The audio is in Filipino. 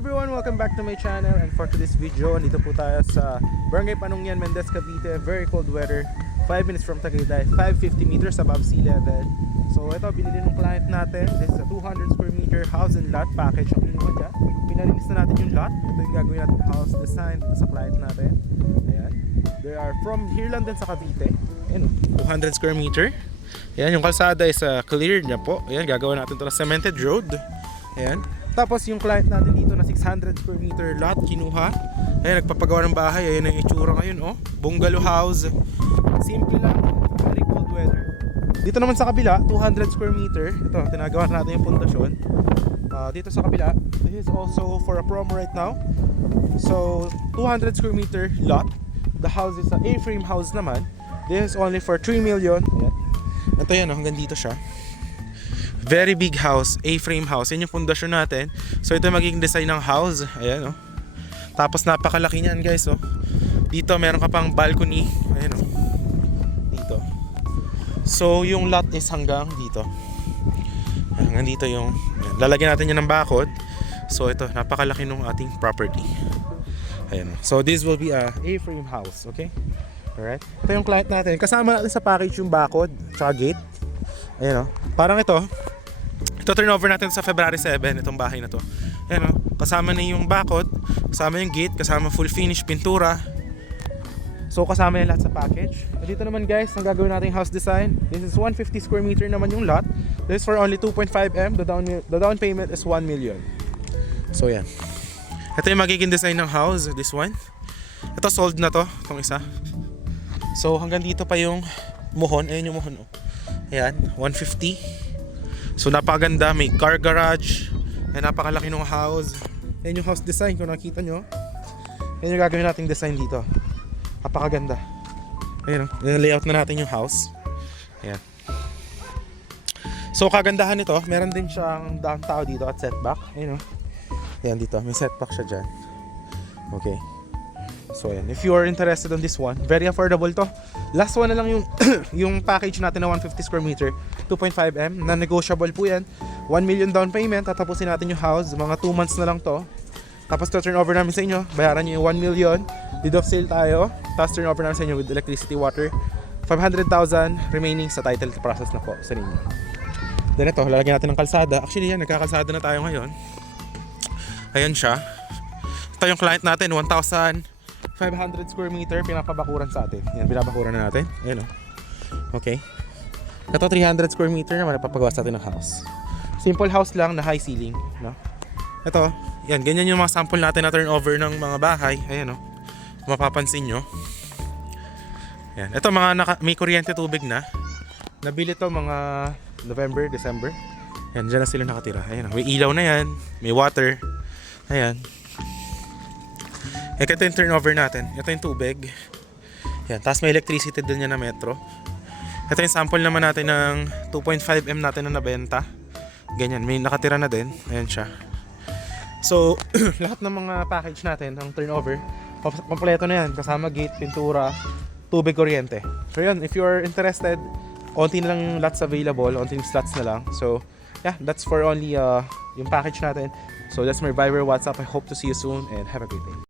Everyone, welcome back to my channel, and for today's video, andito po tayo sa Barangay Panungyan, Mendez, Cavite. Very cold weather, 5 minutes from Tagaytay, 550 meters above sea level. So ito, binili ng client natin. This is a 200 square meter house and lot package ang kinuha niya. Pinalinis na natin yung lot. Ito yung gagawin natin house design sa client natin. Ayan, they are from here lang din sa Cavite. Ayan, 200 square meter. Ayan, yung kalsada is cleared niya po. Ayan, gagawin natin ito na cemented road. Ayan. Tapos yung client natin dito na 600 square meter lot kinuha. Ayan, nagpapagawa ng bahay. Ayan ang itsura ngayon, oh. Bungalow house. Simple lang. Very cold weather. Dito naman sa kabila, 200 square meter. Ito, tinagawa natin yung pundasyon. Dito sa kabila, this is also for a promo right now. So, 200 square meter lot. The house is an A-frame house naman. This is only for 3 million. Ayan. Ito yan, oh, hanggang dito siya. Very big house, A-frame house. Yan yung pundasyon natin. So ito magiging design ng house. Ayan, oh. Tapos napakalaki niyan, guys, oh. Dito meron ka pang balcony. Ayan, oh. Dito. So yung lot is hanggang dito. Hanggang dito yung ayan. Lalagyan natin yan ng bakod. So ito, napakalaki ng ating property. Ayan, oh. So this will be a A-frame house, okay? Alright. Ito yung client natin. Kasama natin sa package yung bakod tsaka gate. Ayan, oh. Parang ito turnover natin sa February 7, itong bahay na to. Ayan, oh. Kasama na yung bakod, kasama yung gate, kasama full finish, pintura. So kasama yan lahat sa package. Dito naman, guys, ang gagawin nating house design. This is 150 square meter naman yung lot. This is for only 2.5M. The down payment is 1 million. So yan. Ito yung magiging design ng house, this one. Ito sold na to, itong isa. So hanggang dito pa yung muhon. Ayan yung muhon, oh. Ayan, 150. So napakaganda, may car garage. Ayan, napakalaki ng house. Ayan yung house design, kung nakita nyo. Ayan yung gagawin nating design dito. Napakaganda. Ayan, yung layout na natin yung house. Ayan. So kagandahan nito, meron din siyang downtown dito at setback. Ayan, oh. Ayan dito, may setback siya dyan. Okay. So ayan, if you are interested on this one, very affordable to. Last one na lang yung yung package natin na 150 square meter, 2.5M, na negotiable po yan. 1 million down payment, tatapusin natin yung house, mga 2 months na lang to. Tapos turn over namin sa inyo, bayaran nyo yung 1 million, deed of sale tayo, tapos turn over namin sa inyo with electricity, water, 500,000 remaining sa title process na po sa inyo. Then ito, lalagyan natin ng kalsada. Actually yan, nagkakalsada na tayo ngayon. Ayan siya. Ito yung client natin, 1,500 square meter, pinapabakuran sa atin. Yan, pinabakuran na natin. Ayan, oh. Okay. Ito 300 square meter naman, napapagawa sa atin ng house. Simple house lang na high ceiling, no? Ito, yan, ganyan yung mga sample natin na turnover ng mga bahay. Ayan, oh. Mapapansin nyo. Yan. Ito mga may kuryente tubig na. Nabili to mga November, December. Yan, dyan na sila nakatira. Ayan, oh. May ilaw na yan, may water. Ayan. Ito yung turnover natin. Ito yung tubig. Yan. Tapos may electricity din yan na metro. Ito yung sample naman natin ng 2.5M natin na nabenta. Ganyan. May nakatira na din. Ayan siya. So, lahat ng mga package natin, ang turnover, kompleto na yan. Kasama gate, pintura, tubig, kuryente. So yun, if you are interested, onti na lang lots available. Onting slots na lang. So, yeah, that's for only yung package natin. So that's my Viber WhatsApp. I hope to see you soon and have a great day.